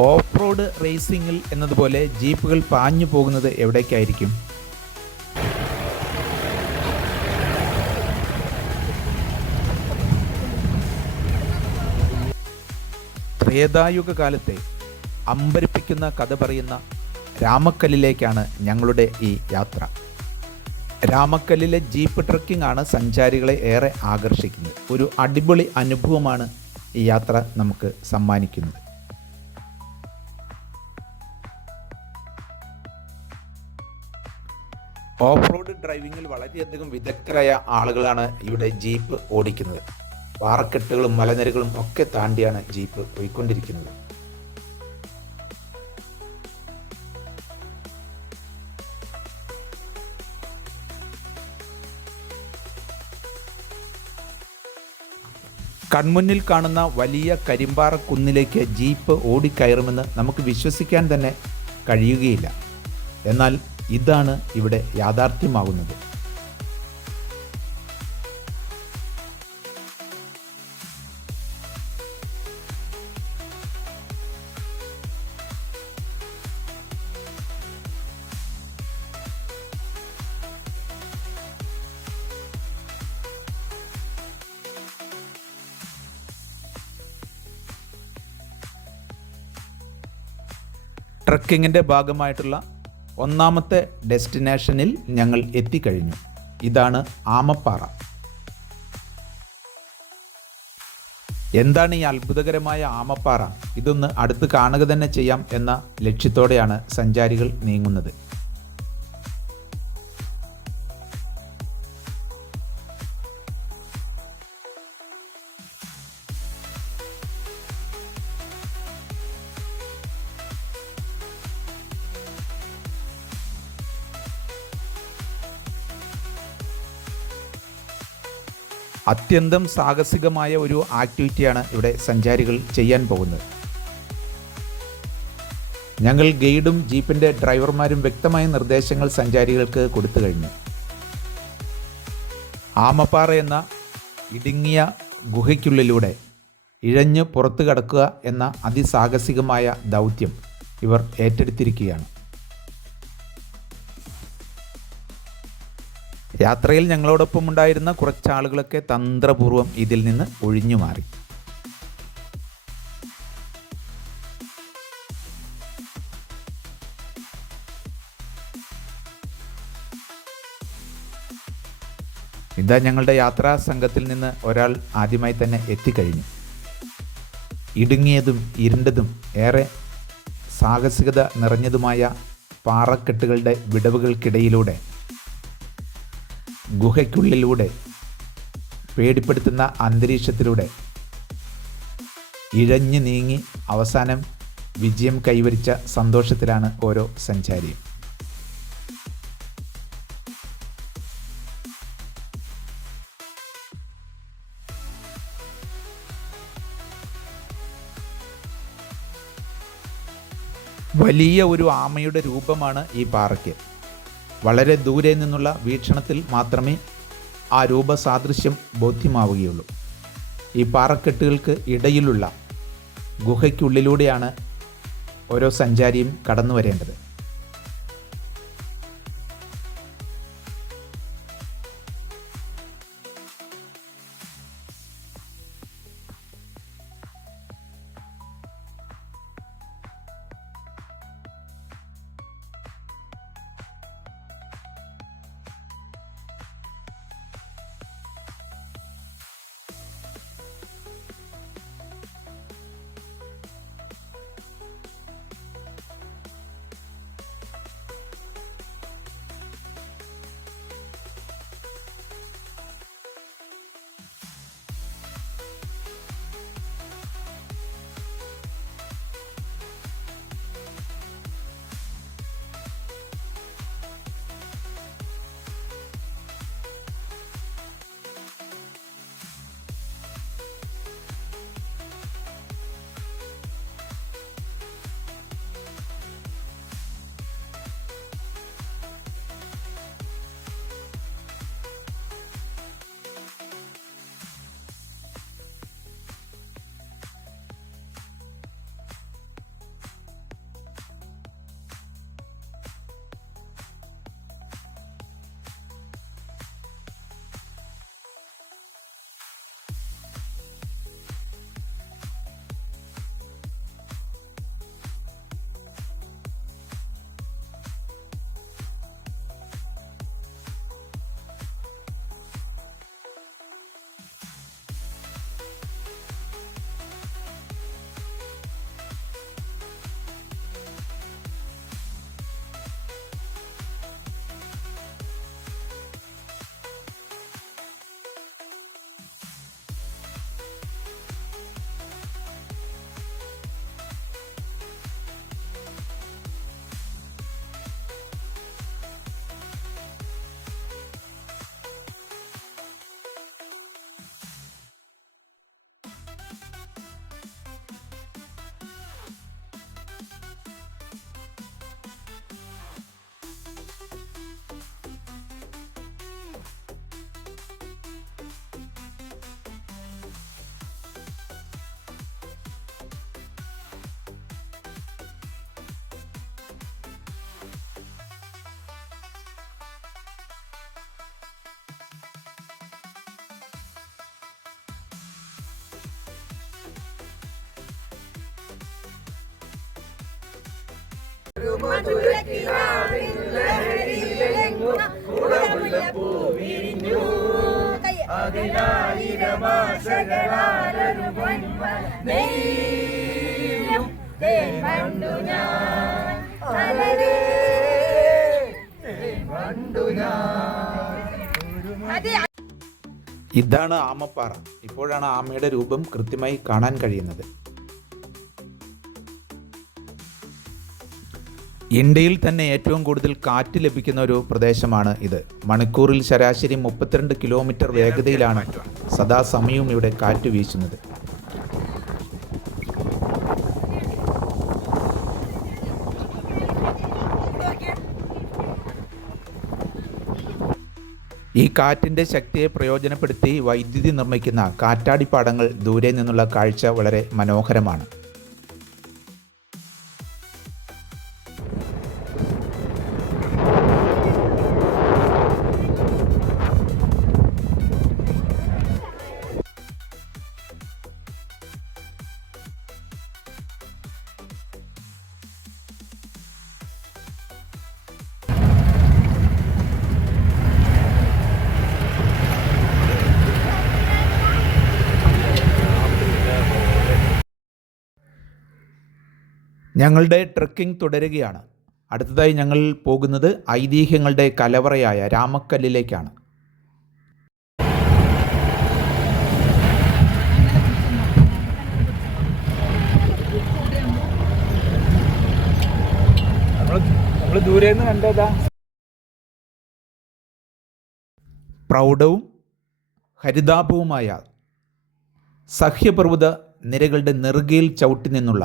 Off road റേസിംഗിൽ എന്നതുപോലെ ജീപ്പുകൾ പാഞ്ഞു പോകുന്നത് എവിടേക്കായിരിക്കും? ത്രേതായുഗ കാലത്തെ അമ്പരിപ്പിക്കുന്ന കഥ പറയുന്ന രാമക്കല്ലിലേക്കാണ് ഞങ്ങളുടെ ഈ യാത്ര. രാമക്കല്ലിലെ ജീപ്പ് ട്രക്കിംഗ് ആണ് സഞ്ചാരികളെ ഏറെ ആകർഷിക്കുന്നത്. ഒരു അടിപൊളി അനുഭവമാണ് ഈ യാത്ര നമുക്ക് സമ്മാനിക്കുന്നത്. ഓഫ് റോഡ് ഡ്രൈവിങ്ങിൽ വളരെയധികം വിദഗ്ധരായ ആളുകളാണ് ഇവിടെ ജീപ്പ് ഓടിക്കുന്നത്. പാറക്കെട്ടുകളും മലനിരകളും ഒക്കെ താണ്ടിയാണ് ജീപ്പ് പോയിക്കൊണ്ടിരിക്കുന്നത്. കൺമുന്നിൽ കാണുന്ന വലിയ കരിമ്പാറ കുന്നിലേക്ക് ജീപ്പ് ഓടിക്കയറുമെന്ന് നമുക്ക് വിശ്വസിക്കാൻ തന്നെ കഴിയുകയില്ല. എന്നാൽ ഇതാണ് ഇവിടെ യാഥാർത്ഥ്യമാകുന്നത്. ട്രക്കിങ്ങിന്റെ ഭാഗമായിട്ടുള്ള ഒന്നാമത്തെ ഡെസ്റ്റിനേഷനിൽ ഞങ്ങൾ എത്തിക്കഴിഞ്ഞു. ഇതാണ് ആമപ്പാറ. എന്താണ് ഈ അത്ഭുതകരമായ ആമപ്പാറ? ഇതൊന്ന് അടുത്ത് കാണുക തന്നെ ചെയ്യാം എന്ന ലക്ഷ്യത്തോടെയാണ് സഞ്ചാരികൾ നീങ്ങുന്നത്. അത്യന്തം സാഹസികമായ ഒരു ആക്ടിവിറ്റിയാണ് ഇവിടെ സഞ്ചാരികൾ ചെയ്യാൻ പോകുന്നത്. ഞങ്ങൾ ഗൈഡും ജീപ്പിന്റെ ഡ്രൈവർമാരും വ്യക്തമായ നിർദ്ദേശങ്ങൾ സഞ്ചാരികൾക്ക് കൊടുത്തു കഴിഞ്ഞു. ആമപ്പാറ എന്ന ഇടുങ്ങിയ ഗുഹയ്ക്കുള്ളിലൂടെ ഇഴഞ്ഞ് പുറത്തു കടക്കുക എന്ന അതിസാഹസികമായ ദൗത്യം ഇവർ ഏറ്റെടുത്തിരിക്കുകയാണ്. യാത്രയിൽ ഞങ്ങളോടൊപ്പം ഉണ്ടായിരുന്ന കുറച്ച് ആളുകളൊക്കെ തന്ത്രപൂർവം ഇതിൽ നിന്ന് ഒഴിഞ്ഞു മാറി. ഇതാ ഞങ്ങളുടെ യാത്രാ സംഘത്തിൽ നിന്ന് ഒരാൾ ആദ്യമായി തന്നെ എത്തിക്കഴിഞ്ഞു. ഇടുങ്ങിയതും ഇരുണ്ടതും ഏറെ സാഹസികത നിറഞ്ഞതുമായ പാറക്കെട്ടുകളുടെ വിടവുകൾക്കിടയിലൂടെ ഗുഹയ്ക്കുള്ളിലൂടെ പേടിപ്പെടുത്തുന്ന അന്തരീക്ഷത്തിലൂടെ ഇഴഞ്ഞു നീങ്ങി അവസാനം വിജയം കൈവരിച്ച സന്തോഷത്തിലാണ് ഓരോ സഞ്ചാരിയും. വലിയ ഒരു ആമയുടെ രൂപമാണ് ഈ പാറയ്ക്ക്. വളരെ ദൂരെ നിന്നുള്ള വീക്ഷണത്തിൽ മാത്രമേ ആ രൂപസാദൃശ്യം ബോധ്യമാവുകയുള്ളൂ. ഈ പാറക്കെട്ടുകൾക്ക് ഇടയിലുള്ള ഗുഹയ്ക്കുള്ളിലൂടെയാണ് ഓരോ സഞ്ചാരിയും കടന്നു വരേണ്ടത് ഇതാണ് ആമപ്പാറ. ഇപ്പോഴാണ് ആമയുടെ രൂപം കൃത്യമായി കാണാൻ കഴിയുന്നത്. ഇന്ത്യയിൽ തന്നെ ഏറ്റവും കൂടുതൽ കാറ്റ് ലഭിക്കുന്ന ഒരു പ്രദേശമാണ് ഇത്. മണിക്കൂറിൽ ശരാശരി മുപ്പത്തിരണ്ട് കിലോമീറ്റർ വേഗതയിലാണ് സദാസമയവും ഇവിടെ കാറ്റ് വീശുന്നത്. ഈ കാറ്റിന്റെ ശക്തിയെ പ്രയോജനപ്പെടുത്തി വൈദ്യുതി നിർമ്മിക്കുന്ന കാറ്റാടിപ്പാടങ്ങൾ ദൂരെ നിന്നുള്ള കാഴ്ച വളരെ മനോഹരമാണ്. ഞങ്ങളുടെ ട്രക്കിംഗ് തുടരുകയാണ്. അടുത്തതായി ഞങ്ങൾ പോകുന്നത് ഐതിഹ്യങ്ങളുടെ കലവറയായ രാമക്കല്ലിലേക്കാണ്. ദൂരെ നിന്ന് കണ്ടതാ. പ്രൗഢവും ഹരിതാപവുമായ സഹ്യപർവത നിരകളുടെ നെറുകയിൽ ചവിട്ടി നിന്നുള്ള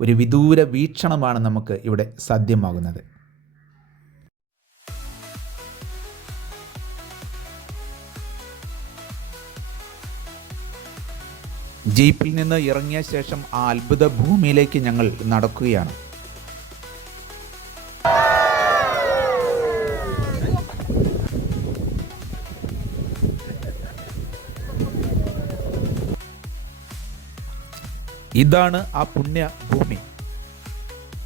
ഒരു വിദൂര വീക്ഷണമാണ് നമുക്ക് ഇവിടെ സാധ്യമാകുന്നത്. ജീപ്പിൽ നിന്ന് ഇറങ്ങിയ ശേഷം ആ അത്ഭുത ഭൂമിയിലേക്ക് ഞങ്ങൾ നടക്കുകയാണ്. ഇതാണ് ആ പുണ്യ ഭൂമി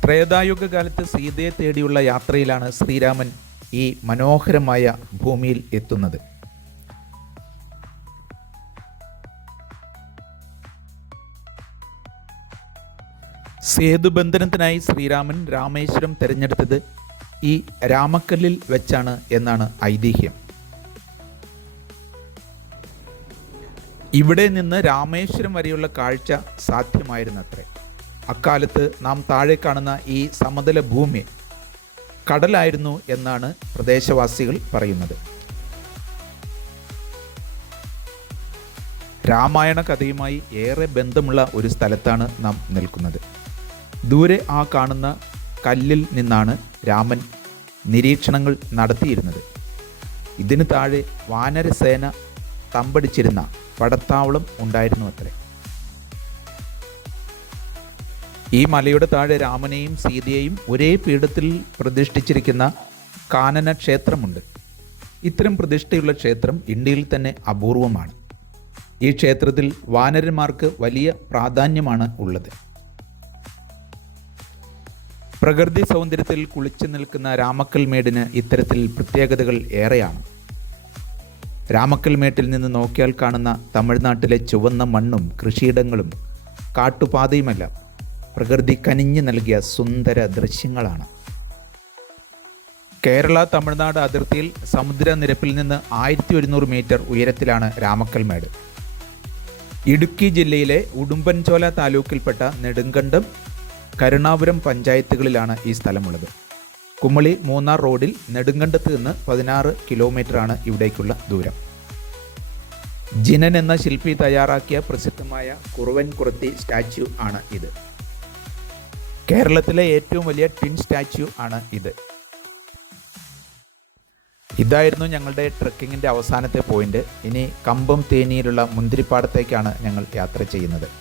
ത്രേതായുഗ കാലത്ത് സീതയെ തേടിയുള്ള യാത്രയിലാണ് ശ്രീരാമൻ ഈ മനോഹരമായ ഭൂമിയിൽ എത്തുന്നത്. സേതുബന്ധനത്തിനായി ശ്രീരാമൻ രാമേശ്വരം തിരഞ്ഞെടുത്തത് ഈ രാമക്കല്ലിൽ വെച്ചാണ് എന്നാണ് ഐതിഹ്യം. ഇവിടെ നിന്ന് രാമേശ്വരം വരെയുള്ള കാഴ്ച സാധ്യമായിരുന്നത്രേ. അക്കാലത്ത് നാം താഴെ കാണുന്ന ഈ സമതല ഭൂമി കടലായിരുന്നു എന്നാണ് പ്രദേശവാസികൾ പറയുന്നത്. രാമായണ കഥയുമായി ഏറെ ബന്ധമുള്ള ഒരു സ്ഥലത്താണ് നാം നിൽക്കുന്നത്. ദൂരെ ആ കാണുന്ന കല്ലിൽ നിന്നാണ് രാമൻ നിരീക്ഷണങ്ങൾ നടത്തിയിരുന്നത്. ഇതിന് താഴെ വാനരസേന തമ്പടിച്ചിരുന്ന പടത്താവളം ഉണ്ടായിരുന്നു അത്രേ. ഈ മലയുടെ താഴെ രാമനെയും സീതയെയും ഒരേ പീഠത്തിൽ പ്രതിഷ്ഠിച്ചിരിക്കുന്ന കാനന ക്ഷേത്രമുണ്ട്. ഇത്തരം പ്രതിഷ്ഠയുള്ള ക്ഷേത്രം ഇന്ത്യയിൽ തന്നെ അപൂർവമാണ്. ഈ ക്ഷേത്രത്തിൽ വാനരന്മാർക്ക് വലിയ പ്രാധാന്യമാണ് ഉള്ളത്. പ്രകൃതി സൗന്ദര്യത്തിൽ കുളിച്ചു നിൽക്കുന്ന രാമക്കൽമേടിന് ഇത്തരത്തിൽ പ്രത്യേകതകൾ ഏറെയാണ്. രാമക്കൽമേട്ടിൽ നിന്ന് നോക്കിയാൽ കാണുന്ന തമിഴ്നാട്ടിലെ ചുവന്ന മണ്ണും കൃഷിയിടങ്ങളും കാട്ടുപാതയുമെല്ലാം. പ്രകൃതി കനിഞ്ഞു നൽകിയ സുന്ദര ദൃശ്യങ്ങളാണ്. കേരള തമിഴ്നാട് അതിർത്തിയിൽ സമുദ്രനിരപ്പിൽ നിന്ന് ആയിരത്തി ഒരുന്നൂറ് മീറ്റർ ഉയരത്തിലാണ് രാമക്കൽമേട്. ഇടുക്കി ജില്ലയിലെ ഉടുമ്പൻചോല താലൂക്കിൽപ്പെട്ട നെടുങ്കണ്ടം കരുണാപുരം പഞ്ചായത്തുകളിലാണ് ഈ സ്ഥലമുള്ളത്. കുമളി മൂന്നാർ റോഡിൽ നെടുങ്കണ്ടത്ത് നിന്ന് പതിനാറ് കിലോമീറ്ററാണ് ഇവിടേക്കുള്ള ദൂരം. ജിനൻ എന്ന ശില്പി തയ്യാറാക്കിയ പ്രസിദ്ധമായ കുറുവൻ കുറത്തി സ്റ്റാച്യു ആണ് ഇത്. കേരളത്തിലെ ഏറ്റവും വലിയ ട്വിൻ സ്റ്റാച്യു ആണ് ഇത്. ഇതായിരുന്നു ഞങ്ങളുടെ ട്രക്കിങ്ങിന്റെ അവസാനത്തെ പോയിന്റ് ഇനി കമ്പം തേനിയിലുള്ള മുന്തിരിപ്പാടത്തേക്കാണ് ഞങ്ങൾ യാത്ര ചെയ്യുന്നത്.